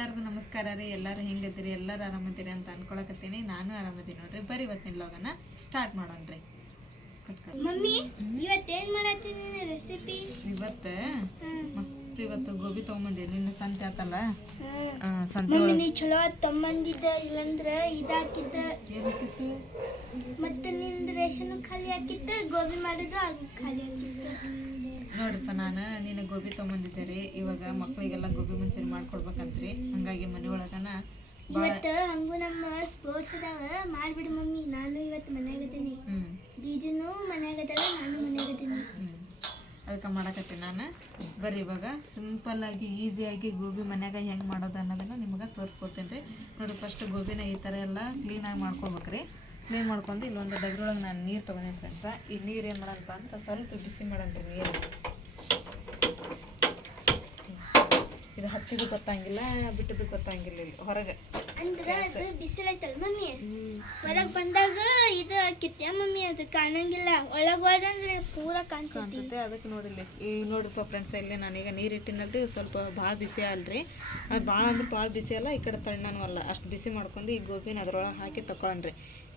ಎಲ್ಲರಿಗೂ ನಮಸ್ಕಾರ ರೀ ಎಲ್ಲರೂ ಹೆಂಗದಿರಿ ಎಲ್ಲರೂ ಆರಾಮದಿರಿ ಅಂತ ಅನ್ಕೊಳಕತ್ತೀನಿ. ನಾನು ಆರಾಮದೀನಿ ನೋಡ್ರಿ ಬರೀ ಇವತ್ತಿನ ಲೋಗನ ಸ್ಟಾರ್ಟ್ ಮಾಡೋಣ್ರಿ ರೀ. ಮಮ್ಮಿ ಇವತ್ತೇನ್ ಮಾಡತ್ತೀನಿ ರೆಸಿಪಿ ಇವತ್ತು ಮಸ್ತ್ ಇವತ್ತು ಗೋಬಿ ತೊಗೊಂಬಂದಿ. ನಿನ್ನ ಸಂತೆ ಆತಲ್ಲ? ಸಂತೆ ಮಮ್ಮಿ ನೀ ಚಲೋ ತಮ್ಮಂದಿದ್ದ ಇಲ್ಲಂದ್ರ ಇದಾಕಿದ್ದ ಏನಾಕಿತ್ತು ಮತ್ತೆ ನಿಂದ ರೇಷನ್ ಖಾಲಿ ಹಾಕಿದ್ದ ಗೋಬಿ ಮಾಡಿದ್ದು ಅದು ಖಾಲಿ ಹಾಕಿದ್ದ. ನೋಡ್ರಿಪ್ಪ ನಾನು ನಿನ್ನ ಗೋಬಿ ತೊಗೊಂಬಂದಿದ್ದೆ ರೀ ಇವಾಗ ಮಕ್ಕಳಿಗೆಲ್ಲ ಗೋಬಿ ಮಂಚೂರಿ ಮಾಡ್ಕೊಡ್ಬೇಕಂತ್ರಿ ಹಂಗಾಗಿ ಮನೆ ಒಳಗನ ಇವತ್ತು ಹಂಗು ನಮ್ಮ ಸ್ಪೋರ್ಟ್ಸ್ ಅದಾವ ಮಾಡ್ಬಿಡು ಮಮ್ಮಿ ನಾನು ಇವತ್ತು ಮನ್ಯಾಗ ಇದ್ದೀನಿ ಜೀಜುನು ಮನ್ಯಾಗ ಅದಾಳ ನಾನು ಮನ್ಯಾಗ ಇದ್ದೀನಿ ಅದಕ್ಕೆ ಮಾಡಕತ್ತೆ ನಾನು. ಬರ್ರಿ ಇವಾಗ ಸಿಂಪಲ್ಲಾಗಿ ಈಸಿಯಾಗಿ ಗೋಬಿ ಮನ್ಯಾಗ ಹೆಂಗೆ ಮಾಡೋದು ಅನ್ನೋದನ್ನು ನಿಮಗೆ ತೋರಿಸ್ಕೊಡ್ತೀನಿ ರೀ ನೋಡಿ ಫಸ್ಟ್ ಗೋಬಿನ ಈ ಥರ ಎಲ್ಲ ಕ್ಲೀನಾಗಿ ಮಾಡ್ಕೊಬೇಕ್ರಿ. ಕ್ಲೀನ್ ಮಾಡ್ಕೊಂಡು ಇಲ್ಲೊಂದು ಡಬ್ರಿ ಒಳಗೆ ನಾನು ನೀರು ತೊಗೊಂಡಿನಿ ಫ್ರೆಂಡ್ಸ ಈ ನೀರು ಏನು ಮಾಡಲ್ಪ ಅಂತ ಸ್ವಲ್ಪ ಬಿಸಿ ಮಾಡನ್ರಿ ನೀರು. ಇದು ಹತ್ತಿದು ಗೊತ್ತಂಗಿಲ್ಲ ಬಿಟ್ಟು ಬಿಟ್ಟು ಗೊತ್ತಂಗಿಲ್ಲ ಇಲ್ಲಿ ಹೊರಗೆ. ಅಂದ್ರೆ ಅದು ಬಿಸಿಲೈತಲ್ಲ ಮಮ್ಮಿ? ಹೊರಗ್ ಬಂದಾಗ ಇದು ಹಾಕಿತ್ಯ ಮಮ್ಮಿ? ಅದು ಕಾಣಂಗಿಲ್ಲ. ಒಳಗ್ ಹೋದಂದ್ರೆ ಪೂರ ಕಾಣ್ತೈತಿ. ಕಾಣ್ತೈತೆ ಅದಕ್ಕೆ ನೋಡಿಲ್ಲ. ಈ ನೋಡ್ರಿಪ್ಪ ಫ್ರೆಂಡ್ಸ್ ಇಲ್ಲಿ ನಾನೀಗ ನೀರು ಇಟ್ಟಿನಲ್ರಿ ಸ್ವಲ್ಪ ಭಾಳ ಬಿಸಿ ಅಲ್ರಿ ಅದು ಭಾಳ ಅಂದ್ರೆ ಭಾಳ ಬಿಸಿ ಅಲ್ಲ ಈ ಕಡೆ ತಣ್ಣನೂ ಅಲ್ಲ. ಅಷ್ಟು ಬಿಸಿ ಮಾಡ್ಕೊಂಡು ಈ ಗೋಬಿನ ಅದ್ರೊಳಗೆ ಹಾಕಿ ತಕೊಳನ್ರಿ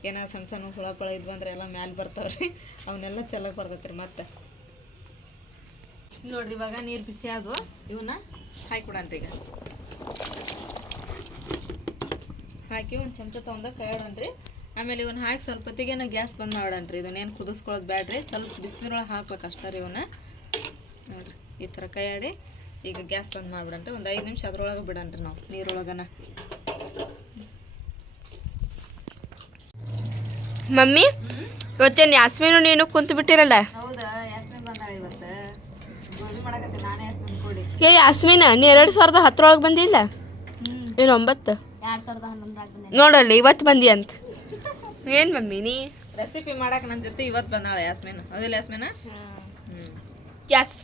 ಏನೋ ಸಣ್ಣ ಸಣ್ಣ ಹುಳ ಪಳ ಇದ್ವು ಅಂದ್ರೆ ಎಲ್ಲ ಮ್ಯಾಲೆ ಬರ್ತಾವ್ರಿ. ಅವನ್ನೆಲ್ಲ ಚೆಲ್ಲಕ್ಕೆ ಬರ್ತೈತ್ರಿ ಮತ್ತೆ. ನೋಡ್ರಿ ಇವಾಗ ನೀರು ಬಿಸಿ ಆದವು. ಇವನ್ನ ಹಾಕಿ ಈಗ. ಹಾಕಿ ಒಂದು ಚಮಚ ತೊಗೊಂಡ ಕೈಯಾಡನ್ರಿ ಆಮೇಲೆ ಇವನ್ನ ಹಾಕಿ ಸ್ವಲ್ಪ ಹೊತ್ತಿಗೆ ನಾ ಗ್ಯಾಸ್ ಬಂದ್ ಮಾಡನ್ರಿ ಇದನ್ನೇನು ಕುದಿಸ್ಕೊಳ್ಳೋದು ಬ್ಯಾಡ್ರಿ. ಸ್ವಲ್ಪ ಬಿಸಿನೀರೊಳಗೆ ಹಾಕ್ಬೇಕು ಅಷ್ಟೇ ರೀ ಇವನ್ನ. ನೋಡ್ರಿ ಈ ಥರ ಕೈಯಾಡಿ ಈಗ ಗ್ಯಾಸ್ ಬಂದ್ ಮಾಡ್ಬಿಡಂತ ಒಂದು ಐದು ನಿಮಿಷ ಅದ್ರೊಳಗೆ ಬಿಡನ್ರಿ ನಾವು ನೀರೊಳಗನ. ಮಮ್ಮಿ ಇವತ್ತೇನು ಯಾಸ್ಮೀನು ನೀನು ಕುಂತು ಬಿಟ್ಟಿರಲ್ಲ ಹೌದಾ ಯಾಸ್ಮಿನ್ ಬಂದಾಳ ಇವತ್ತು ಗೋಬಿ ಮಾಡಕತ್ತಿ ನಾನೇ ಯಾಸ್ಮಿನ್ ಕೊಡಿ ಏ ಯಾಸ್ಮಿನ ನೀ ಎರಡು ಸಾವಿರದ ಹತ್ತರೊಳಗೆ ಬಂದಿಲ್ಲ? ಏನು ಒಂಬತ್ತು? ಎರಡ್ ಸಾವಿರದ ಹನ್ನೊಂದರಾಗ ನೋಡಲ್ಲ ಇವತ್ತು ಬಂದಿ ಅಂತ. ಏನು ಮಮ್ಮಿ ನೀ? ರೆಸಿಪಿ ಮಾಡಕ್ಕೆ ನನ್ನ ಜೊತೆ ಇವತ್ತು ಬಂದಾಳೆ ಯಾಸ್ಮಿನ್. ಅದಿಲ್ಲ ಯಾಸ್ಮಿನ? ಯಾಸ್.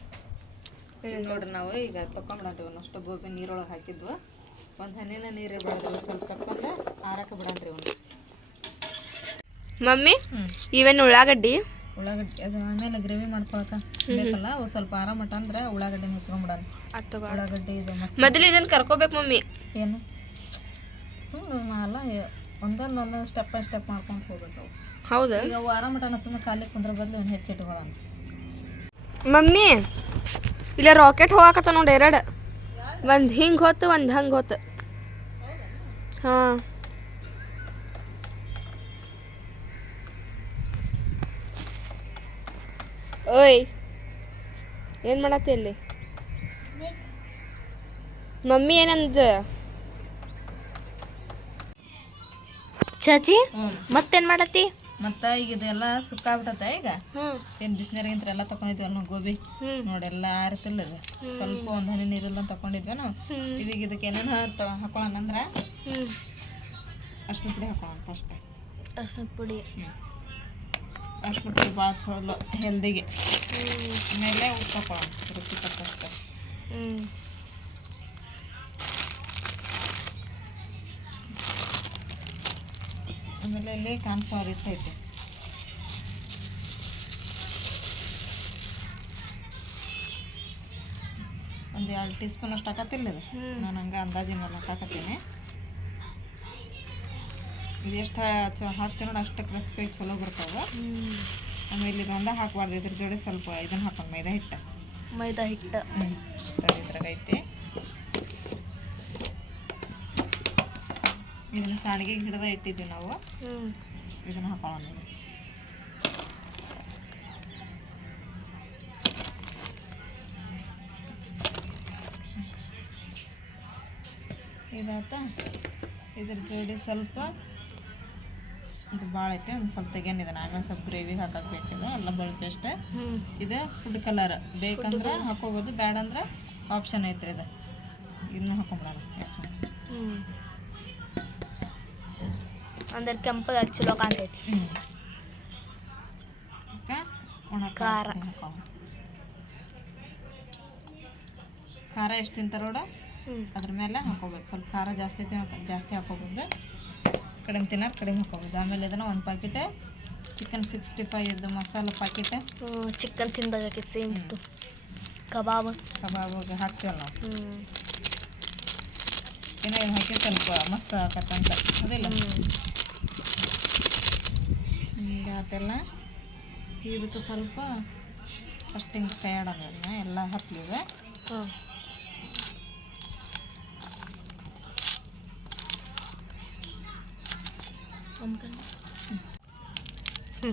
ನೋಡ್ರಿ ನಾವು ಈಗ ತಕೊಂಡ್ಬಿಡಂತೀವಿ ಅಷ್ಟು ಗೋಬಿ ನೀರೊಳಗೆ ಹಾಕಿದ್ವು. ಒಂದು ಹನಿನ ನೀರು ಬಿಡೋದು ಸ್ವಲ್ಪ ತಕ್ಕೊಂಡು ಆರಕ್ಕೆ ಬಿಡಂತ್ರಿ ಒಂದು. ಮಮ್ಮಿ ಇವೇನು ಉಳ್ಳಾಗಡ್ಡಿ? ಉಳ್ಳಾಗಡ್ಡಿ ಅದು ಆಮೇಲೆ ಗ್ರೇವಿ ಮಾಡ್ಕೊಳಕ ಬೇಕಲ್ಲ ಅವು ಸ್ವಲ್ಪ ಆರಾಮಟ ಅಂದ್ರೆ ಉಳ್ಳಾಗಡ್ಡಿ ಮುಚ್ಕೊಂಬಿಡೋಣ ಉಳ್ಳಾಗಡ್ಡಿ ಇದೆ ಮೊದಲು ಇದನ್ನ ಕರ್ಕೋಬೇಕು ಮಮ್ಮಿ. ಏನು? ಸುಮ್ಮನೆ ಅಲ್ಲ ಒಂದೊಂದು ಒಂದೊಂದು ಸ್ಟೆಪ್ ಬೈ ಸ್ಟೆಪ್ ಮಾಡ್ಕೊಂಡು ಹೋಗ್ಬೇಕು ಹೌದು ಹೌದಾ? ಈಗ ಅವು ಆರಾಮಟನ ಸುಮ್ಮನೆ ಖಾಲಿ ಕುಂದ್ರ ಬದಲು ಇವ್ನು ಹೆಚ್ಚಿಟ್ಕೊಳ್ಳೋಣ ಮಮ್ಮಿ ಇಲ್ಲ ರಾಕೆಟ್ ಹೋಗಾಕತ್ತ ನೋಡಿ ಎರಡು. ಒಂದು ಹಿಂಗೆ ಹೊತ್ತು ಒಂದು ಹಂಗೆ ಹೊತ್ತು. ಹಾಂ. ಓಯ್ ಏನು ಮಾಡತ್ತೆ ಇಲ್ಲಿ ಮಮ್ಮಿ ಏನಂದ? ಚಾಚಿ ಮತ್ತೇನ್ ಮಾಡತ್ತಿ? ಮತ್ತ ಈಗ ಇದೆಲ್ಲ ಸುಕ್ಕಾಗ್ಬಿಟ್ಟತ ಈಗ. ಏನ್ ಬಿಸಿನೀರಿಗಿಂತ ಎಲ್ಲ ತಗೊಂಡಿದ್ವಲ್ಲ ನಾವು ಗೋಬಿ? ನೋಡೆಲ್ಲ ನೋಡಿ ಎಲ್ಲ ಆರಿತಿಲ್ಲ ಇದು. ಸ್ವಲ್ಪ ಒಂದು ಹನಿ ನೀರಿಲ್ಲ ತಗೊಂಡಿದ್ವಿ ನಾವು. ಇದೀಗ ಇದಕ್ಕೆ ಏನೇನು ಹಾಕೊಳ್ಳೋಣ ಅಂದ್ರೆ ಅಷ್ಟು ಪುಡಿ ಹಾಕೊಳ್ಳೋಣ ಫಸ್ಟ್. ಅರ್ಶಿನ ಪುಡಿ. ಅಷ್ಟು ಪುಡಿ ಭಾಳ ಚಲೋ ಹೆಲ್ದಿಗೆ ಮೇಲೆ ಆಮೇಲೆ ಹಾಕೊಳ್ಳೋಣ ರುಚಿ ತಕ್ಕಷ್ಟು. ಹ್ಞೂ ಆಮೇಲೆ ಇಲ್ಲಿ ಕಾನ್ಫ್ಲವರ್ ಇರ್ತೈತೆ ಒಂದು ಎರಡು ಟೀ ಸ್ಪೂನ್ ಅಷ್ಟು ಹಾಕತ್ತಿಲ್ಲ ನಾನು ಹಂಗೆ ಅಂದಾಜಿನ ಹಾಕತ್ತೀನಿ. ಇದು ಎಷ್ಟು ಚ ಹಾಕ್ತೀನಿ ನೋಡಿ ಅಷ್ಟು ಕ್ರಿಸ್ಪಿ ಚಲೋ ಬರ್ತಾವೆ ಆಮೇಲೆ ಇದು ಒಂದ ಹಾಕಬಾರ್ದು ಇದ್ರ ಜೋಡಿ ಸ್ವಲ್ಪ ಇದನ್ನ ಹಾಕೊಂಡು ಮೈದಾ ಹಿಟ್ಟು. ಮೈದಾ ಹಿಟ್ಟು. ಇದ್ರಾಗ ಐತಿ. ಇದನ್ನ ಸಾಣಿಗೆ ಹಿಡ್ದ ಇಟ್ಟಿದ್ವಿ ನಾವು. ಇದನ್ನ ಹಾಕೊಳ್ಳೋಣ. ಇದಾತ? ಇದ್ರ ಜೋಡಿ ಸ್ವಲ್ಪ ಇದು ಭಾಳ ಐತೆ. ಒಂದು ಸ್ವಲ್ಪ ತೆಗಿಯನ್ ಇದನ್ನ ಆಮೇಲೆ ಸ್ವಲ್ಪ ಗ್ರೇವಿ ಹಾಕಕ್ಕೆ ಬೇಕಿದೆ. ಎಲ್ಲ ಪೇಸ್ಟ್ ಹ್ಞೂ ಇದು ಫುಡ್ ಕಲರ್ ಬೇಕಂದ್ರೆ ಹಾಕೋಬೋದು. ಬ್ಯಾಡ ಅಂದ್ರೆ ಆಪ್ಷನ್ ಐತ್ರಿ ಇದು. ಇದನ್ನ ಹಾಕೊಂಬಿಡೋಣ. ಎಸ್ ಮ್ಯಾಮ್ ಅಂದ್ರೆ ಕೆಂಪದ ಚಲೋ ಕಾಣ್ತೈತಿ ಒಣ ಖಾರ. ಖಾರ ಎಷ್ಟು ತಿಂತಾರೋಡ ಅದ್ರ ಮೇಲೆ ಹಾಕೋಬೋದು. ಸ್ವಲ್ಪ ಖಾರ ಜಾಸ್ತಿ ಜಾಸ್ತಿ ಹಾಕೋಬೋದು. ಕಡಿಮೆ ತಿನ್ನೋರು ಕಡಿಮೆ ಹಾಕೋಬೋದು ಆಮೇಲೆ ಇದನ್ನು ಒಂದು ಪಾಕಿಟೆ ಚಿಕನ್ ಸಿಕ್ಸ್ಟಿ ಫೈವ್ ಇದು ಮಸಾಲೆ ಪಾಕಿಟ್ ಚಿಕನ್ ತಿಂದಾಗ ಸೇಮ್ ಇತ್ತು. ಕಬಾಬ್. ಕಬಾಬಿಗೆ ಹಾಕ್ತೀವಲ್ಲ. ನಾವು ಹ್ಞೂ ಏನೋ ಏನು ಹಾಕಿ ಸ್ವಲ್ಪ ಮಸ್ತ್ ಆಗತ್ತಂತ ಅದಿಲ್ಲ ಹಿಂಗೆ ಆತೆಲ್ಲ. ಇದಕ್ಕೆ ಸ್ವಲ್ಪ ಫಸ್ಟ್ ಹಿಂಗೆ ಕೈ ಆಡೋದನ್ನ ಎಲ್ಲ ಹತ್ತಲಿದೆ ಹಾಂ ಹ್ಞೂ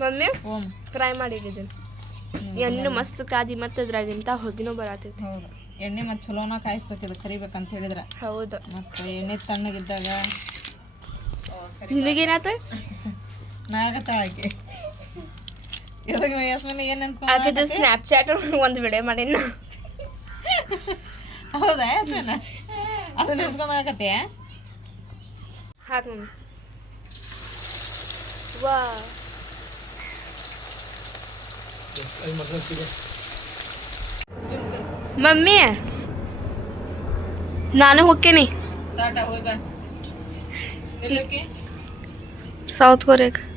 ಮಮ್ಮಿ ಓಮ್ ಫ್ರೈ ಮಾಡಿದ್ದೀನಿ. ಎಣ್ಣೆ ಮಸ್ತ್ ಕಾದಿ ಮತ್ತೆ ಅದ್ರಾಗಿಂತ ಹೊದಿನೂ ಬರತೈತಿ. ಹೌದು. ಎಣ್ಣೆ ಮತ್ತು ಚಲೋನ ಕಾಯಿಸ್ಬೇಕು ಇದು ಕರಿಬೇಕಂತ ಹೇಳಿದ್ರೆ. ಹೌದು. ಮತ್ತು ಎಣ್ಣೆ ತಣ್ಣಗಿದ್ದಾಗ ನಿನಗೇನಾತ ನಾಗತ್ತಾಳ ಇವಾಗ ಯಸ್ಮಿನ್ ಏನು ಅನ್ಕೊಂಡು ಸ್ನ್ಯಾಪ್ಚಾಟ್ ಒಂದು ವಿಡಿಯೋ ಮಾಡೀನಿ. ಹೌದಾ ಯಸ್ಮಿನ್? ಅದನ್ನ ನೆನ್ಸ್ಕೊಂಡು ಆಗತ್ತೆ ಮಮ್ಮಿ ವಾ ಮಮ್ಮಿ ನಾನು ಹೋಗ್ತೀನಿ. ಹೋಗ ಸೌತ್ ಕೊರಿಯಾಗ ಹೋಗ ಹೋಗ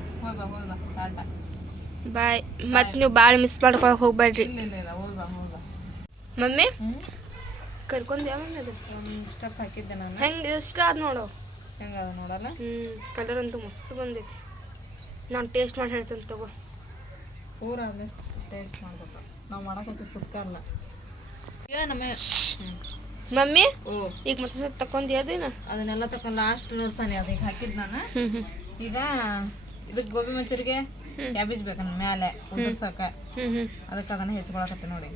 ಬಾಯ್. ಮತ್ ನೀವು ಭಾಳ ಮಿಸ್ ಮಾಡ್ಕೊಳಕ್ ಹೋಗ್ಬೇಡ್ರಿ. ಹೋಗ ಹೋಗ ಮಮ್ಮಿ? ಕರ್ಕೊಂಡ್ ಯಾವ ಮಮ್ಮಿ ಅದು ಸ್ಟೆಪ್ ಹಾಕಿದ್ದೆ ನಾನು. ಹೆಂಗೆ ಇಷ್ಟ ಆದ್ ನೋಡು. ಅದು ನೋಡಲ್ಲ? ಹ್ಞೂ ಕಲರ್ ಅಂತೂ ಮಸ್ತ್ ಬಂದೈತಿ. ನಾನು ಟೇಸ್ಟ್ ಮಾಡಿ ಹೇಳ್ತೇನೆ ತಗೋ. ಪೂರ ಟೇಸ್ಟ್ ಮಾಡ್ಬೇಕು? ನಾವು ಮಾಡಕ್ಕೆ ಸುಕ್ಕ ಅಲ್ಲ. ಈಗ ನಮ್ಮ ಮಮ್ಮಿ ಈಗ ಮತ್ತೆ ಸ್ವಲ್ಪ ತಕೊಂಡಿ ಅದೇನ? ಅದನ್ನೆಲ್ಲ ತಕೊಂಡು ಲಾಸ್ಟ್ ನೋಡ್ತಾನೆ ಅದಕ್ಕೆ ಹಾಕಿದ್ ನಾನು. ಈಗ ಇದಕ್ಕೆ ಗೋಬಿ ಮಂಚೂರಿಗೆ. ಕ್ಯಾಬೇಜ್ ಬೇಕನ್ನ ಮ್ಯಾಲೆ ಉದುರ್ಸಕ ಅದಕ್ಕೆ ಅದನ್ನ ಹೆಚ್ಕೊಳಕತ್ತೆ ನೋಡಿ.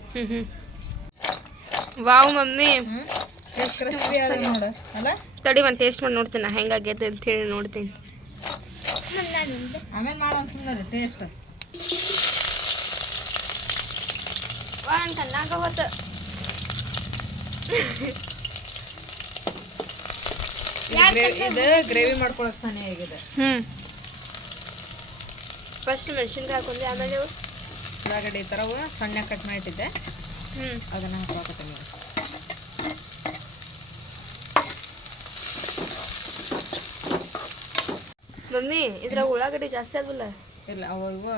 Wow mummy. ತಡಿ ಒಂದು ಟೇಸ್ಟ್ ಮಾಡಿ ನೋಡ್ತೀನಿ ನಾ. ಹೆಂಗಾಗೈತೆ ಅಂತ ಹೇಳಿ ನೋಡ್ತೀನಿ. ಆಮೇಲೆ ಮಾಡೋಣ ಸುಮ್ಮನೆ ಟೇಸ್ಟ್ ವಾ ನನ್ನ ಕಣ್ಣಾಗ ಹೋತ ಇದು ಗ್ರೇವಿ ಮಾಡ್ಕೊಳಕ್ ತಾನೇ ಆಗಿದೆ. ಹ್ಞೂ ಫಸ್ಟ್ ಮೆಣಸಿನ್ಕಾಯಿ ಹಾಕೊಂಡೆ ಆಮೇಲೆ ಉಳ್ಳಾಗಡ್ಡಿ ಈ ಥರ ಸಣ್ಣ ಕಟ್ ಮಾಡಿಟ್ಟಿದ್ದೆ ಹ್ಞೂ ಅದನ್ನ ಹಾಕೋತೀನಿ ಮಮ್ಮಿ ಇದ್ರಾಗ ಉಳ್ಳಾಗಡ್ಡಿ ಜಾಸ್ತಿ ಆದ್ವಲ್ಲ ಇಲ್ಲ ಅವು ಇವು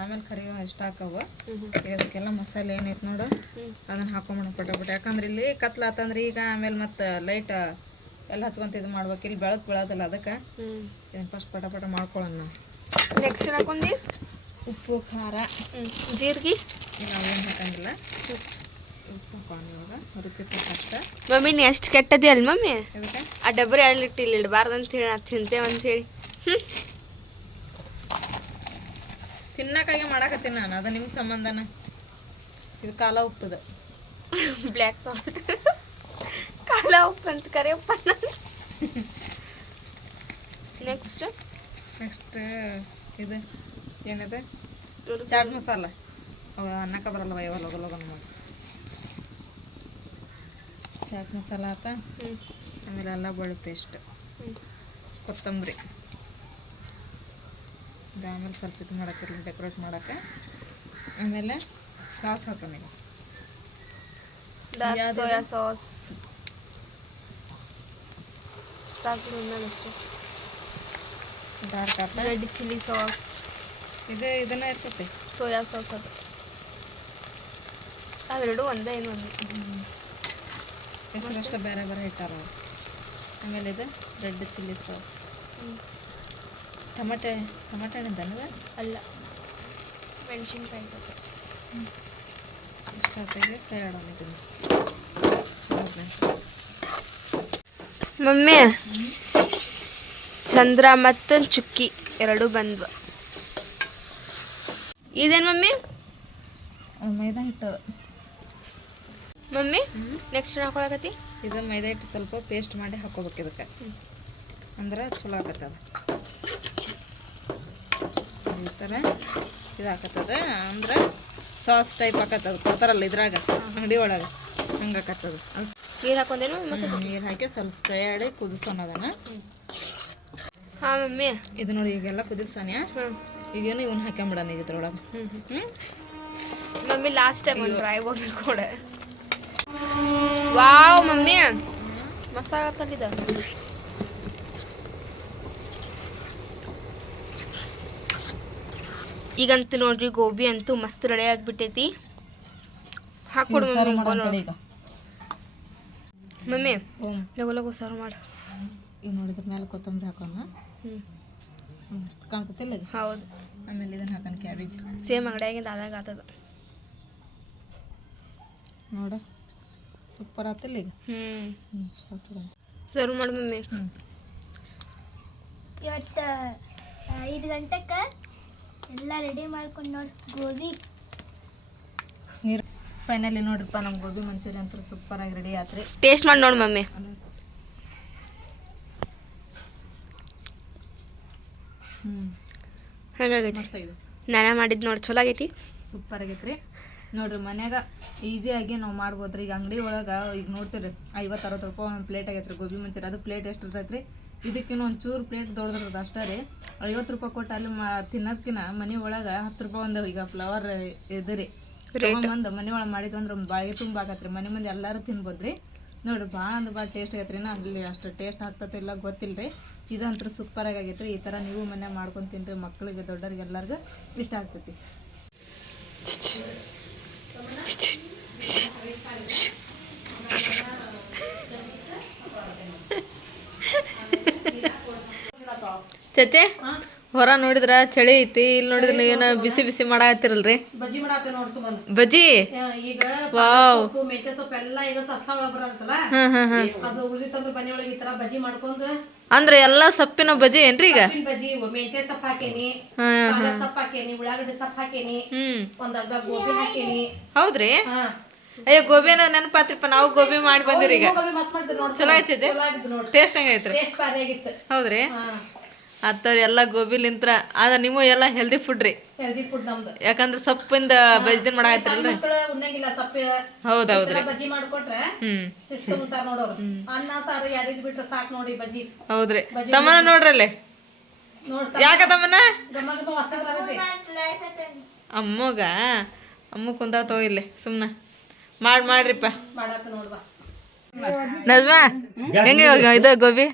ಆಮೇಲೆ ಕರಿ ಇಷ್ಟ ಹಾಕವ ಇದಕ್ಕೆಲ್ಲ ಮಸಾಲೆ ಏನೈತೆ ನೋಡು ಅದನ್ನ ಹಾಕೊಂಬಿಡ ಪಟಾಪಟ ಯಾಕಂದ್ರೆ ಇಲ್ಲಿ ಕತ್ಲಾತಂದ್ರೆ ಈಗ ಆಮೇಲೆ ಮತ್ತೆ ಲೈಟ್ ಎಲ್ಲ ಹಚ್ಕೊಂತ ಇದು ಮಾಡ್ಬೇಕು. ಇಲ್ಲಿ ಬೆಳಕು ಬೀಳೋದಲ್ಲ ಅದಕ್ಕೆ. ಇದನ್ನ ಫಸ್ಟ್ ಪಟಾಪಟ ಮಾಡ್ಕೊಳ್ಳೋಣ ನಾವು. ನೆಕ್ಸ್ಟ್ ಹಾಕೊಂಡಿ? ಉಪ್ಪು ಖಾರ. ಜೀರಿಗೆ? ನಾವೇನು ಹಾಕಂಗಿಲ್ಲ. ಉಪ್ಪು ಇವಾಗ. ತಕ್ಕಷ್ಟ ಮಮ್ಮಿ ನೀ ಎಷ್ಟು ಕೆಟ್ಟದಿ ಅಲ್ಲ ಮಮ್ಮಿ? ಆ ಆ ಡಬ್ಬರಿ ಅಲ್ಲಿಟ್ಟು ಇಲ್ಲಿ ಇಡಬಾರ್ದು ಅಂತ ಹೇಳಿ ನಾ ತಿಂತೇವೆ ಅಂತ ಹೇಳಿ. ಹ್ಞೂ ಮಾಡಕತ್ತೀನಿ ಮಾಡಾಕತ್ತೀನಿ ನಾನು ಅದು ನಿಮ್ಮ ಸಂಬಂಧನ. ಇದು ಕಾಲ ಉಪ್ಪದ. ಬ್ಲ್ಯಾಕ್ ಸಾಲ್ಟ್ ಕಾಲ ಉಪ್ಪು ಅಂತ ಕರೆ ಉಪ್ಪ ನೆಕ್ಸ್ಟ್ ನೆಕ್ಸ್ಟ್ ಇದು ಏನಿದೆ? ಚಾಟ್ ಮಸಾಲ. ಅನ್ನಕ್ಕ ಬರಲ್ಲ ಯಾವ ಲೋಗ ಮಾಡಿ ಚಾಟ್ ಮಸಾಲ ಆತ. ಆಮೇಲೆ ಅಲ್ಲ ಬೆಳ್ಳುಳ್ಳಿ ಪೇಸ್ಟ್. ಕೊತ್ತಂಬರಿ. ಆಮೇಲೆ ಸ್ವಲ್ಪ ಇದು ಮಾಡಕ್ಕಿರಲಿ ಡೆಕೋರೇಟ್ ಮಾಡಕ್ಕೆ. ಆಮೇಲೆ ಸಾಸ್ ಹಾಕೋಣ ಈಗ. ಸಾಸ್ ಸೋಯಾ ಸಾಸ್ ಸಾಕು ಅಷ್ಟೇ. ಡಾರ್ಕ್ ರೆಡ್ ಚಿಲ್ಲಿ ಸಾಸ್ ಇದು ಇದನ್ನ ಇರ್ತೈತಿ. ಸೋಯಾ ಸಾಸ್ ಅದು. ಅವೆರಡು ಒಂದೇ ಏನು ಒಂದು. ಹೆಸರಷ್ಟು ಬೇರೆ ಬೇರೆ ಇಟ್ಟಾರ ಆಮೇಲೆ ಇದು ರೆಡ್ ಚಿಲ್ಲಿ ಸಾಸ್. ಹ್ಞೂ ಟಮಾಟೆ ಟಮಾಟೆ ಹಣ್ಣಿಂದನದ ಅಲ್ಲ. ಮೆಣಸಿನ್ಕಾಯಿ ಇಷ್ಟ ಆಗ್ತದೆ ಕೈ ಆಡೋಣ ಇದನ್ನು. ಮಮ್ಮಿ. ಚಂದ್ರ ಮತ್ತು ಚುಕ್ಕಿ ಎರಡು ಬಂದ್ವ. ಇದೇನು ಮಮ್ಮಿ? ಮೈದಾ ಹಿಟ್ಟು. ಮಮ್ಮಿ ನೆಕ್ಸ್ಟ್ ಹಾಕೊಳಕತ್ತಿ? ಇದು ಮೈದಾ ಹಿಟ್ಟು ಸ್ವಲ್ಪ ಪೇಸ್ಟ್ ಮಾಡಿ ಹಾಕೋಬೇಕು ಇದಕ್ಕೆ. ಅಂದ್ರೆ ಚಲೋ ಆಗತ್ತದ ಈ ಥರ ಇದು ಹಾಕತ್ತದ ಅಂದ್ರೆ ಸಾಸ್ ಟೈಪ್ ಹಾಕತ್ತದ ಕೊಡ್ತಾರಲ್ಲ ಇದ್ರಾಗ ಅಂಗಡಿ ಒಳಗೆ. ಹಂಗೆ ಹಾಕತ್ತದ ನೀರು ಹಾಕೊಂಡೇನು ಮತ್ತೆ ನೀರು ಹಾಕಿ ಸ್ವಲ್ಪ ಸ್ಪ್ರೇ ಆಡಿ ಕುದಿಸೋಣ ಅದನ್ನು. ಹಾ ಮಮ್ಮಿ. ಇದು ನೋಡಿ ಈಗೆಲ್ಲ ಕುದಿರ್ಸಾನೆ ಈಗೇನು ಇವನ್ ಹಾಕ್ಕೊಂಬಿಡಣ ಈಗ ಇದ್ರೊಳಗೆ. ಹ್ಞೂ ಮಮ್ಮಿ ಲಾಸ್ಟ್ ಟೈಮ್ ಒಂದು ಡ್ರೈ ಹೋಗಿ ಕೊಡೆ. Wow mummy. ಮಸ್ತ್ ಆಗತ್ತಲ್ಲಿದ. ಈಗಂತೂ ನೋಡ್ರಿ ಗೋಬಿ ಅಂತೂ ಮಸ್ತ್ ರೆಡಿ ಆಗಿಬಿಟ್ಟೈತಿ. ಹಾಕ್ಕೊಡು ಮಮ್ಮಿ ಮಮ್ಮಿ ಲಗು ಲಗು ಸರ್ವ್ ಮಾಡು. ಈಗ ನೋಡಿದ್ರ ಮೇಲೆ ಕೊತ್ತಂಬರಿ ಹಾಕೋಣ. ಕಾಣ್ತತಿಲ್ಲ ಹೌದು. ಆಮೇಲೆ ಇದನ್ನ ಹಾಕೋಣ ಕ್ಯಾಬೇಜ್ ಸೇಮ್ ಅಂಗಡಿಯಾಗಿಂದ ಆದಾಗ ಆತದ. ನೋಡ. ಸೂಪರ್ ಆತಿಲ್ಲ ಈಗ ಹ್ಞೂ ಸರ್ವ್ ಮಾಡು ಮಮ್ಮಿ. ಹ್ಞೂ ಇವತ್ತು ಐದು ಗಂಟೆಗೆ ಎಲ್ಲ ರೆಡಿ ಮಾಡ್ಕೊಂಡು ನೋಡಿ ಗೋಬಿ. ನೀರು ಫೈನಲಿ ನೋಡ್ರಿಪ್ಪ ನಮ್ಮ ಗೋಬಿ ಮಂಚೂರಿ ಅಂತೂ ಸೂಪರ್ ಆಗಿ ರೆಡಿ ಆತ್ರಿ. ಟೇಸ್ಟ್ ಮಾಡಿ ನೋಡಿ ಮಮ್ಮಿ. ಹೆಂಗಾಗೈತಿ. ನಾನೇ ಮಾಡಿದ್ದು ನೋಡಿ ಚಲೋ ಆಗೈತಿ. ಸೂಪರ್ ಆಗೈತ್ರಿ. ನೋಡ್ರಿ ಮನ್ಯಾಗ ಈಸಿಯಾಗಿ ನಾವು ಮಾಡ್ಬೋದ್ರಿ. ಈಗ ಅಂಗಡಿ ಒಳಗೆ ಈಗ ನೋಡ್ತೀರಿ ಐವತ್ತು ಅರವತ್ತು ರೂಪಾಯಿ ಒಂದು ಪ್ಲೇಟ್ ಆಗೈತ್ರಿ ಗೋಬಿ ಮಂಚೂರಿ. ಅದು ಪ್ಲೇಟ್ ಎಷ್ಟು ಇರ್ತೈತ್ರಿ? ಇದಕ್ಕಿನ್ನ ಒಂದು ಚೂರು ಪ್ಲೇಟ್ ದೊಡ್ಡದಿರ್ತದೆ ಅಷ್ಟೇ ರೀ. ಐವತ್ತು ರೂಪಾಯಿ ಕೊಟ್ಟು ಅಲ್ಲಿ ಮ ತಿನ್ನೋದ್ಕಿನ ಮನೆ ಒಳಗೆ ಹತ್ತು ರೂಪಾಯಿ ಒಂದು ಈಗ ಫ್ಲವರ್ ಇದು ರೀ. ಬಂದು ಮನೆ ಒಳಗೆ ಮಾಡಿದ್ವು ಅಂದ್ರೆ ಬಾಳಿಗೆ ತುಂಬ ಆಗತ್ರಿ. ಮನೆ ಮಂದಿ ಎಲ್ಲರೂ ತಿನ್ಬೋದ್ರಿ. ನೋಡ್ರಿ ಭಾಳ ಅಂದ್ರೆ ಭಾಳ ಟೇಸ್ಟ್ ಆಗೈತೆ ನಾ ಅಲ್ಲಿ ಅಷ್ಟು ಟೇಸ್ಟ್ ಆಗ್ತತಿಲ್ಲ ಗೊತ್ತಿಲ್ಲ ರೀ ಇದಂತೂ ಆಗೈತೆ ರೀ ಈ ಥರ ನೀವು ಮನೆ ಮಾಡ್ಕೊಂಡು ತಿನ್ನಿರಿ ಮಕ್ಕಳಿಗೆ ದೊಡ್ಡರಿಗೆ ಎಲ್ಲರಿಗೂ ಇಷ್ಟ ಆಗ್ತೈತಿ. ಚಚೆ ಹೊರ ನೋಡಿದ್ರ ಚಳಿ ಐತಿ ಇಲ್ಲಿ ನೋಡಿದ್ರ ಏನ ಬಿಸಿ ಬಿಸಿ ಮಾಡಾತಿರಲ್ರಿ ಬಜ್ಜಿ ಮಾಡಾತೇವ್ ನೋಡ್ ಸುಮನ್. ಬಜ್ಜಿ? ಈಗ ವಾವ್. ಸೊಪ್ಪು ಮೆಂತ್ಯ ಸೊಪ್ಪು ಎಲ್ಲ ಈಗ ಸಸ್ತಾ ಒಳಗ್ ಬರತ್ತಲ್ಲ? ಅದು ಉಳಿತಂದ್ರ ಒಳಗೆ ಈ ತರ ಬಜ್ಜಿ ಮಾಡ್ಕೊಂಡು ಅಂದ್ರೆ ಎಲ್ಲಾ ಸೊಪ್ಪಿನ ಬಜ್ಜಿ ಏನ್ರಿ ಈಗ? ಹೌದ್ರಿ ಬಜ್ಜಿ ಸೊಪ್ಪು ಹಾಕೇನಿ ಹಾ ಪಾಲಕ್ ಸೊಪ್ಪು ಹಾಕೇನಿ ಉಳ್ಳಾಗಡ್ಡಿ ಸೊಪ್ಪು ಹಾಕೇನಿ ಒಂದ್ ಅರ್ಧ ಗೋಬಿ ಹಾಕೇನಿ. ಹೌದ್ರಿ? ಅಯ್ಯೋ ಗೋಬಿನ ನೆನಪಾತ್ರಿಪ್ಪ ನಾವು ಗೋಬಿ ಮಾಡಿ ಬಂದಿರಿ ಈಗ. ಚಲೋ ಐತಿದೆ ನೋಡ್ರಿ ಟೇಸ್ಟ್ ಹೆಂಗೈತ್ರಿ? ಹೌದ್ರಿ? ಅತ್ತವ್ರಿ ಎಲ್ಲ ಗೋಬಿಲಿಂತ್ರ ಆದ್ರೆ ನೀವು ಎಲ್ಲ ಹೆಲ್ದಿ ಫುಡ್ ರೀ. ಹೆಲ್ದಿ ಫುಡ್ ನಮ್ದು. ಯಾಕಂದ್ರೆ ಸೊಪ್ಪಿಂದ ಬಜ್ಜಿನ ಮಾಡಾಕತ್ತಿರಲ್ರಿ ಉಣ್ಣಂಗಿಲ್ಲ ಸೊಪ್ಪು. ಹೌದೌದ್ರಿ. ಬಜ್ಜಿ ಮಾಡ್ಕೊಟ್ರೆ ಶಿಸ್ತು ಉಂಟಾರ ನೋಡೋರು. ಅನ್ನ ಸಾರು ಎರಡಿದ್ ಬಿಟ್ರೆ ಸಾಕು ನೋಡಿ ಬಜ್ಜಿ. ಹೌದ್ರಿ. ತಮ್ಮನ ನೋಡ್ರಲ್ಲಿ? ಯಾಕ ತಮ್ಮನ? ಅಮ್ಮಗ? ಅಮ್ಮ ಕುಂದಾತೋ ಇಲ್ಲಿ ಸುಮ್ನ. ಮಾಡ್ ಮಾಡ್ರಿಪ್ಪ. ಮಾಡಾತ ನೋಡ್ವಾ. ನಜ್ಮಾ ಹೆಂಗೆ ಇದು ಗೋಬಿ?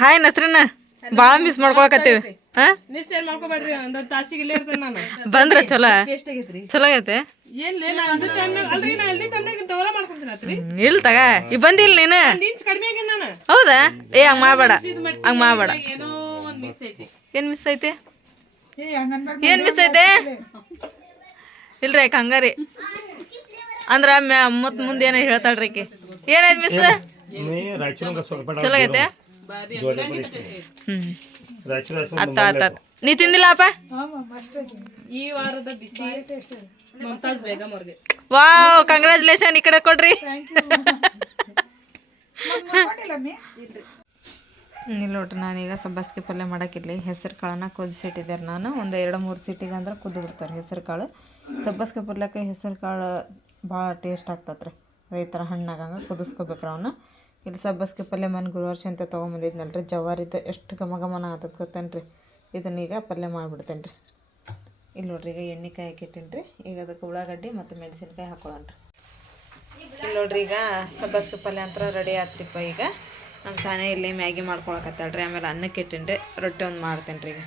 ಹಾಯ್ ನಸ್ರಿನ. ಭಾಳ ಮಿಸ್ ಮಾಡ್ಕೊಳಕತ್ತೀವಿ. ಬಂದ್ರ ಚಲೋ. ಚಲೋ ಹ್ಮ್, ಇಲ್ ತಗ. ಈ ಬಂದಿಲ್ಲ ನೀನು? ಹೌದಾ? ಏ ಹಂಗ ಮಾಡಬೇಡ. ಹಂಗ ಮಾಡಬೇಡ. ಏನೋ ಮಿಸ್ ಐತಿ? ಏನ್ ಮಿಸ್ ಐತೆ? ಐತೆ ಇಲ್ರಿ ಹಂಗಾರಿ ಅಂದ್ರ ಮ್ಯಾ ಮತ್ ಮುಂದೆ ಏನೋ ಹೇಳ್ತಾಳ್ರಿ ಆಕಿ ಏನಾಯ್ತು ಮಿಸ್ ಚಲೋ ಐತೆ ಹ್ಮ್. ಅತ್ತ ಅತ್ತ ಅತ್ತ. ನೀ ತಿಂದಿಲ್ಲಪ್ಪ ಈ ವಾರದ ಬಿಸಿ. ಮಮತಾಜ್ ಬೇಗಂ ಅವ್ರಿಗೆ ವಾವ್ ಕಂಗ್ರಾಚುಲೇಷನ್ ಈ ಕಡೆ ಕೊಡ್ರಿ. ಇಲ್ಲಿ ನೋಡ್ರಿ ನಾನೀಗ ಸಬ್ಬಸ್ಗೆ ಪಲ್ಯ ಮಾಡಕ್ಕಿರ್ಲಿ ಹೆಸರು ಕಾಳನ್ನ ಕುದಿಸಿಟ್ಟಿದ್ದಾರೆ ನಾನು ಒಂದು ಎರಡು ಮೂರು ಸಿಟಿಗೆ ಅಂದ್ರೆ ಕುದ್ದು ಬಿಡ್ತಾರೆ ಹೆಸರು ಕಾಳು. ಸಬ್ಬಸ್ಗೆ ಪಲ್ಯಕ್ಕೆ ಹೆಸರು ಕಾಳು ಭಾಳ ಟೇಸ್ಟ್ ಆಗ್ತದೆ ರೀ ಅದೇ ಥರ ಹಣ್ಣಾಗಂಗೆ ಕುದಿಸ್ಕೋಬೇಕ್ರಿ ಅವನ್ನ ಇಲ್ಲಿ ಸಬ್ಬಸ್ಗೆ ಪಲ್ಯ ಮನೆ ಗುರುವಾರ್ಷ ಅಂತ ರೀ ಜವಾರಿದ್ದು ಎಷ್ಟು ಘಮ ಘಮನ ಆತದ ಗೊತ್ತೇನ್ರಿ? ಇದನ್ನೀಗ ಪಲ್ಯ ಮಾಡಿಬಿಡ್ತೇನೆ ರೀ ಇಲ್ಲಿ ನೋಡ್ರಿ ಈಗ ಎಣ್ಣೆಕಾಯಿ ಹಾಕಿಟ್ಟೇನಿ ರೀ ಈಗ ಅದಕ್ಕೆ ಉಳ್ಳಾಗಡ್ಡಿ ಮತ್ತು ಮೆಣಸಿನ್ಕಾಯಿ ಹಾಕೊಳ್ಳೋಣ ಇಲ್ಲಿ ನೋಡ್ರಿ ಈಗ ಸಬ್ಬಸ್ಗೆ ಪಲ್ಯ ಅಂತ ರೆಡಿ ಆಗ್ತಿಪ್ಪ ಈಗ. ನಮ್ಮ ಸಾನೆ ಇಲ್ಲಿ ಮ್ಯಾಗಿ ಮಾಡ್ಕೊಳಕತ್ತಾಳ್ರಿ. ಆಮೇಲೆ ಅನ್ನಕ್ಕೆ ಇಟ್ಟೇನಿ ರೀ ರೊಟ್ಟಿ ಒಂದು ಮಾಡ್ತೇನೆ ರೀ ಈಗ.